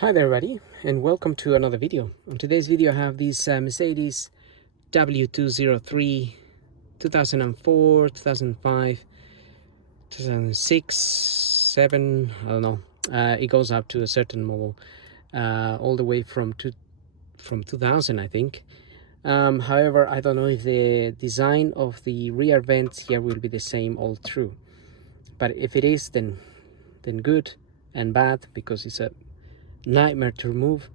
Hi there everybody, and welcome to another video. On today's video I have these Mercedes w203 2004, 2005, 2006, 7, I don't know. It goes up to a certain model, all the way from 2000, I think. However, I don't know if the design of the rear vents here will be the same all through. But if it is, then good, and bad because it's a nightmare to remove.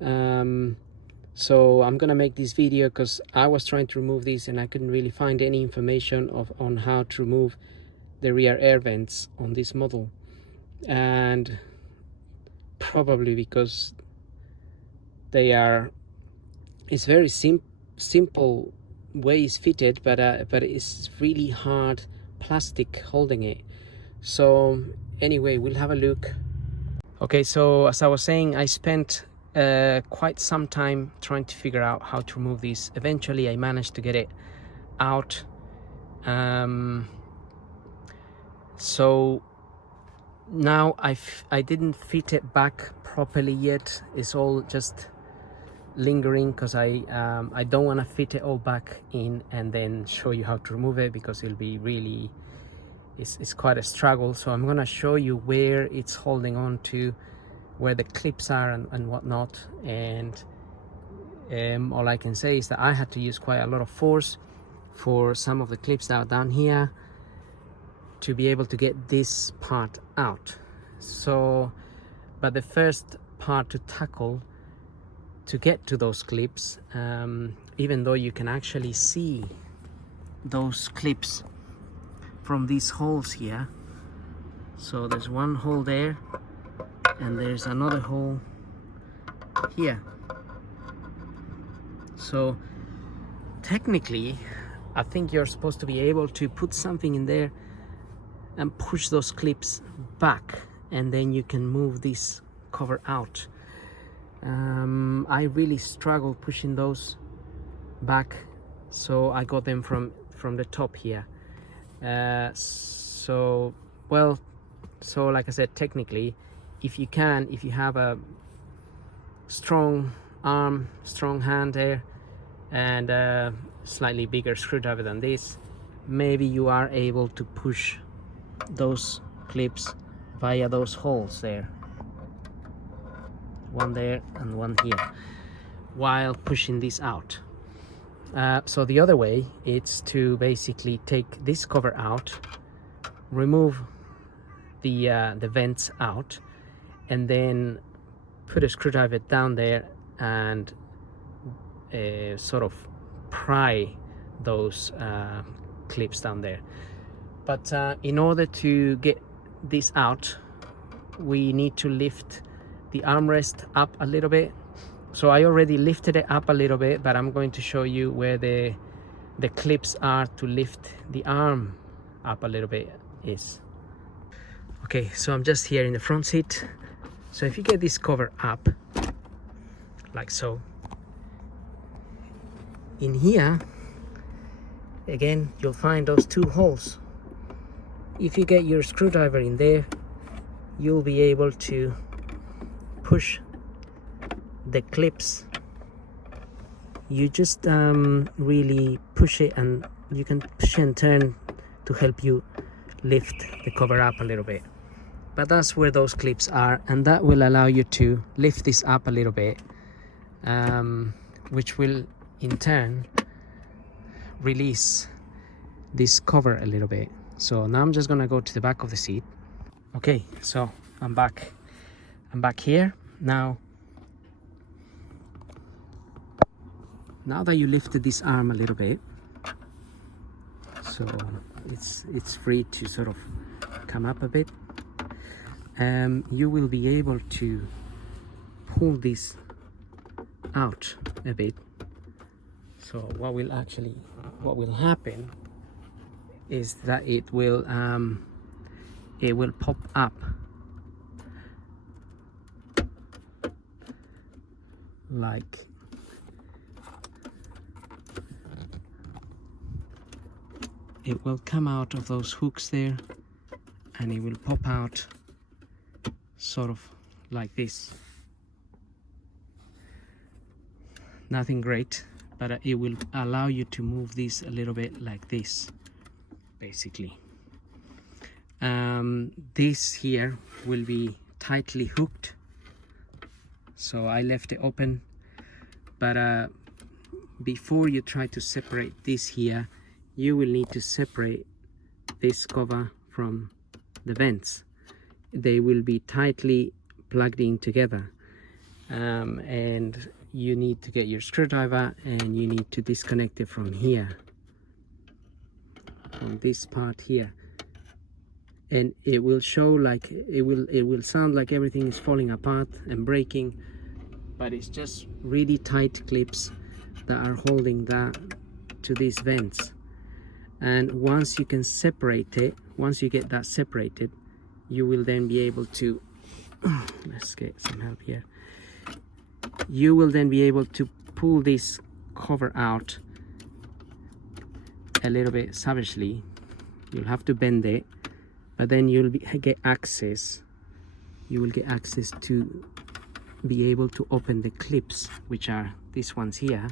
So I'm gonna make this video because I was trying to remove this and I couldn't really find any information on how to remove the rear air vents on this model, and probably because it's very simple way it's fitted, but it's really hard plastic holding it. So anyway, we'll have a look. Okay, so as I was saying, I spent quite some time trying to figure out how to remove this. Eventually I managed to get it out. So now I didn't fit it back properly yet. It's all just lingering because I don't want to fit it all back in and then show you how to remove it, because it'll be really it's quite a struggle. So I'm gonna show you where it's holding on to, where the clips are and whatnot. And all I can say is that I had to use quite a lot of force for some of the clips that are down here to be able to get this part out. So, but the first part to tackle to get to those clips, even though you can actually see those clips from these holes here. So there's one hole there and there's another hole here. So technically I think you're supposed to be able to put something in there and push those clips back, and then you can move this cover out. I really struggle pushing those back, so I got them from the top here. So like I said, technically if you have a strong arm, strong hand there, and a slightly bigger screwdriver than this, maybe you are able to push those clips via those holes there, one there and one here, while pushing this out. So the other way is to basically take this cover out, remove the vents out, and then put a screwdriver down there and sort of pry those clips down there. But in order to get this out, we need to lift the armrest up a little bit. So I already lifted it up a little bit, but I'm going to show you where the clips are to lift the arm up a little bit is. Okay, so I'm just here in the front seat. So if you get this cover up like so, in here again you'll find those two holes. If you get your screwdriver in there, you'll be able to push the clips. You just really push it, and you can push and turn to help you lift the cover up a little bit. But that's where those clips are, and that will allow you to lift this up a little bit, which will in turn release this cover a little bit. So now I'm just gonna go to the back of the seat. Okay, so I'm back here now. Now that you lifted this arm a little bit, so it's free to sort of come up a bit, you will be able to pull this out a bit. So what will happen is that it will pop up like it will come out of those hooks there, and it will pop out sort of like this. nothing great, but it will allow you to move this a little bit like this, basically. This here will be tightly hooked, so I left it open, but before you try to separate this here, you will need to separate this cover from the vents. They will be tightly plugged in together, and you need to get your screwdriver and you need to disconnect it from here, from this part here, and it will show like it will sound like everything is falling apart and breaking, but it's just really tight clips that are holding that to these vents. And once you can separate it, once you get that separated, you will then be able to let's get some help here. You will then be able to pull this cover out a little bit savagely. You'll have to bend it, but then you'll get access. You will get access to be able to open the clips, which are these ones here,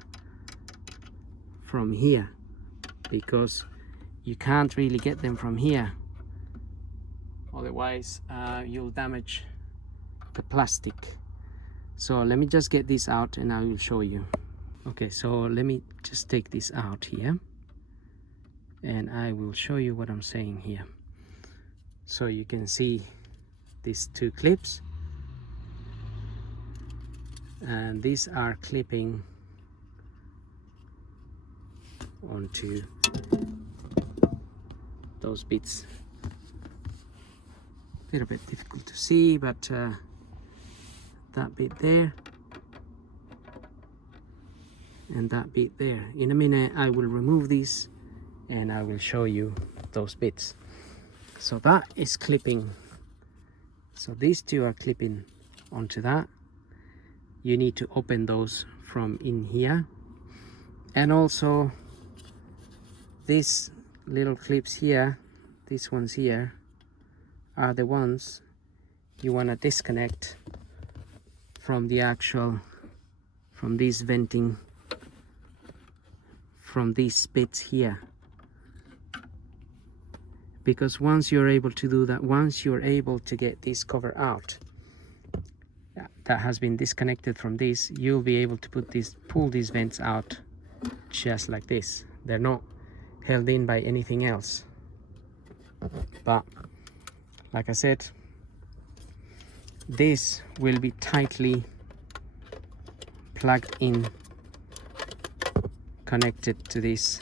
from here, because you can't really get them from here, otherwise you'll damage the plastic. So let me just get this out and I will show you. Okay, so let me just take this out here and I will show you what I'm saying here. So you can see these two clips, and these are clipping onto those bits. A little bit difficult to see, but that bit there and that bit there. In a minute I will remove these and I will show you those bits. So that is clipping, so these two are clipping onto that. You need to open those from in here, and also these little clips here, these ones here, are the ones you want to disconnect from the actual, from this venting, from these bits here. Because once you're able to do that, once you're able to get this cover out that has been disconnected from this, you'll be able to pull these vents out just like this. They're not held in by anything else, but like I said, this will be tightly plugged in, connected to this.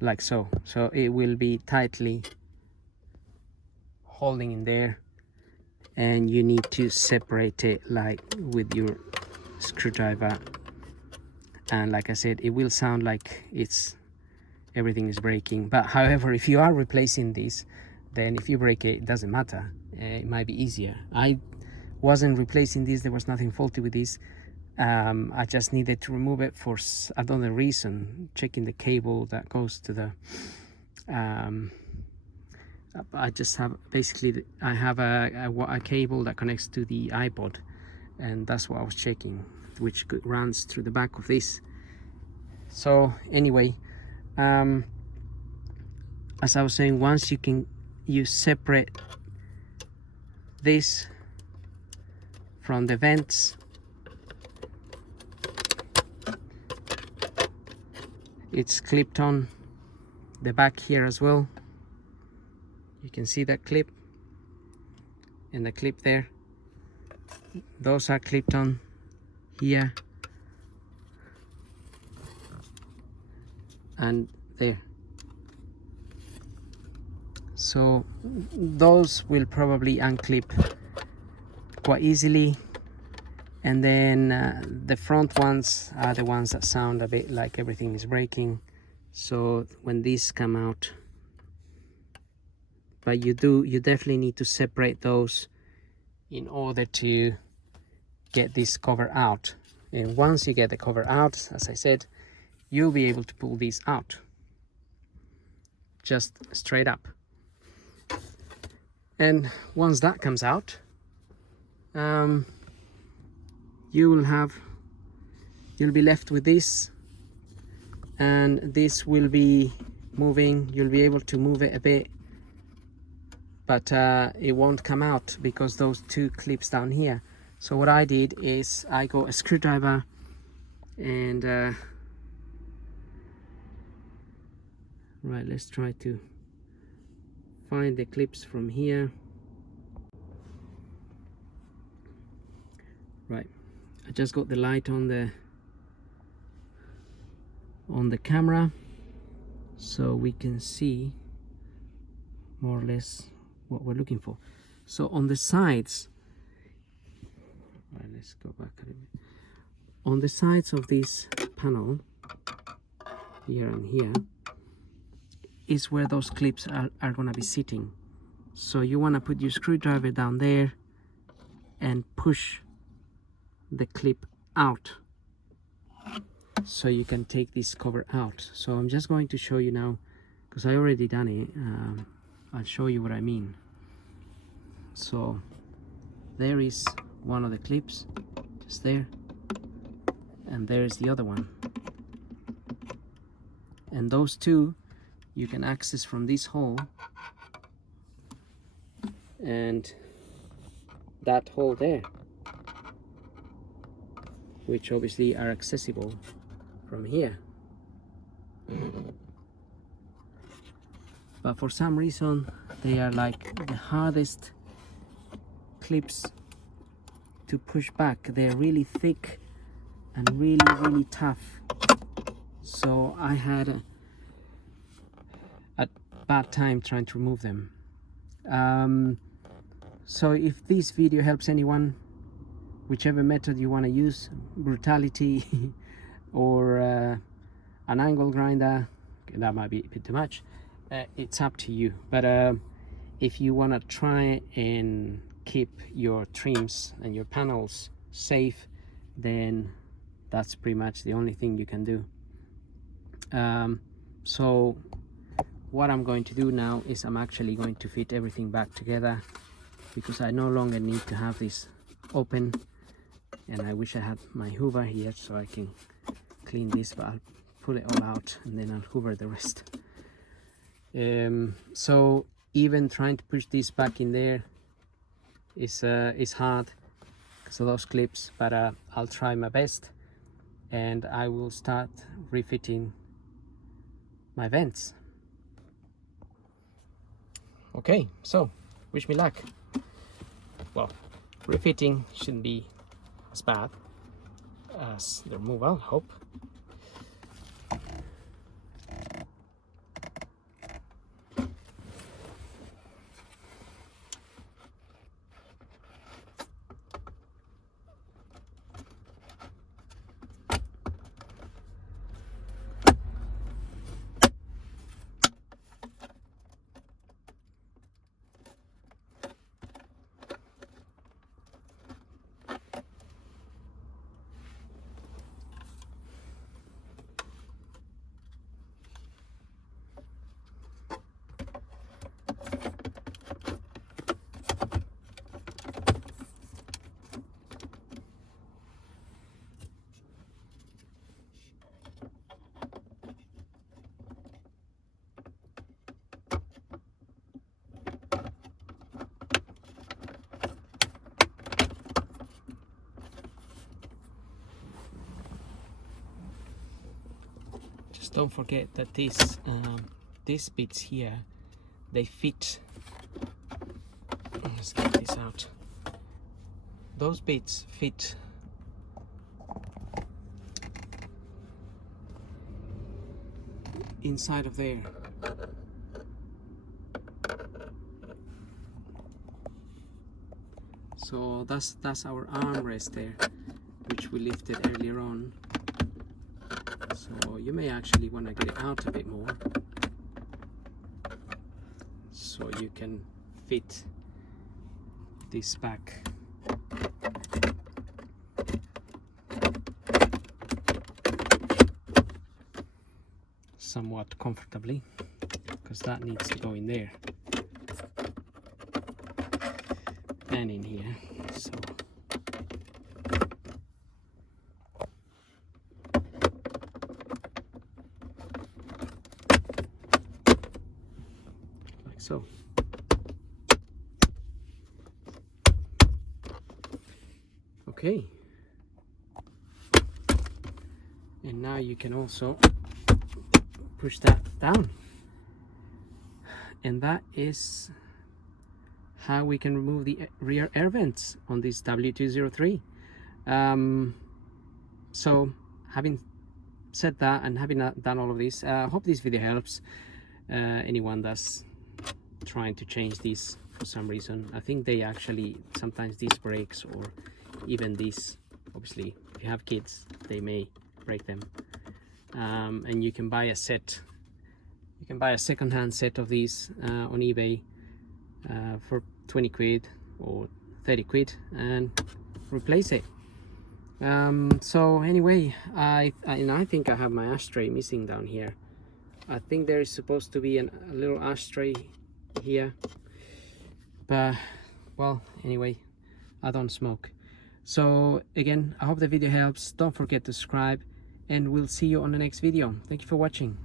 Like so. So it will be tightly holding in there, and you need to separate it like with your screwdriver. And like I said, it will sound like everything is breaking, but however, if you are replacing this, then if you break it, it doesn't matter. It might be easier. I wasn't replacing this, there was nothing faulty with this. I just needed to remove it for another reason, checking the cable that goes to the I just have basically I have a cable that connects to the iPod, and that's what I was checking, which runs through the back of this. So anyway, as I was saying, once you separate this from the vents, it's clipped on the back here as well. You can see that clip and the clip there. Those are clipped on here and there. So those will probably unclip quite easily, and then the front ones are the ones that sound a bit like everything is breaking. So when these come out, but you definitely need to separate those in order to get this cover out. And once you get the cover out, as I said, you'll be able to pull these out just straight up. And once that comes out, you'll be left with this, and this will be moving. You'll be able to move it a bit, but it won't come out because those two clips down here. So what I did is I got a screwdriver and right, let's try to find the clips from here. Right, I just got the light on the camera so we can see more or less what we're looking for. So on the sides, right, let's go back a little bit. On the sides of this panel, here and here, is where those clips are going to be sitting. So you want to put your screwdriver down there and push the clip out so you can take this cover out. So I'm just going to show you now, because I already done it. I'll show you what I mean. So there is one of the clips, just there, and there's the other one, and those two you can access from this hole and that hole there, which obviously are accessible from here. But for some reason they are like the hardest clips to push back. They're really thick and really tough. So I had a bad time trying to remove them. So if this video helps anyone, whichever method you want to use, brutality or an angle grinder, that might be a bit too much, it's up to you. But if you want to try and keep your trims and your panels safe, then that's pretty much the only thing you can do. So what I'm going to do now is I'm actually going to fit everything back together, because I no longer need to have this open, and I wish I had my hoover here so I can clean this, but I'll pull it all out and then I'll hoover the rest. So even trying to push this back in there is hard because of those clips, but I'll try my best, and I will start refitting my vents. Okay, so wish me luck. Well, refitting shouldn't be as bad as the removal, I hope. Don't forget that these bits here, they fit. Let's get this out. Those bits fit inside of there. So that's our armrest there, which we lifted earlier on. So you may actually want to get it out a bit more so you can fit this back. Somewhat comfortably, because that needs to go in there and in here. So so. Okay, and now you can also push that down, and that is how we can remove the rear air vents on this W203. So having said that and having done all of this, I hope this video helps anyone that's trying to change these for some reason. I think they actually, sometimes these breaks, or even these, obviously if you have kids they may break them, and you can buy a set, you can buy a second-hand set of these on eBay for 20 quid or 30 quid and replace it. So anyway, I think I have my ashtray missing down here. I think there is supposed to be a little ashtray here, but well, anyway, I don't smoke. So again, I hope the video helps. Don't forget to subscribe, and we'll see you on the next video. Thank you for watching.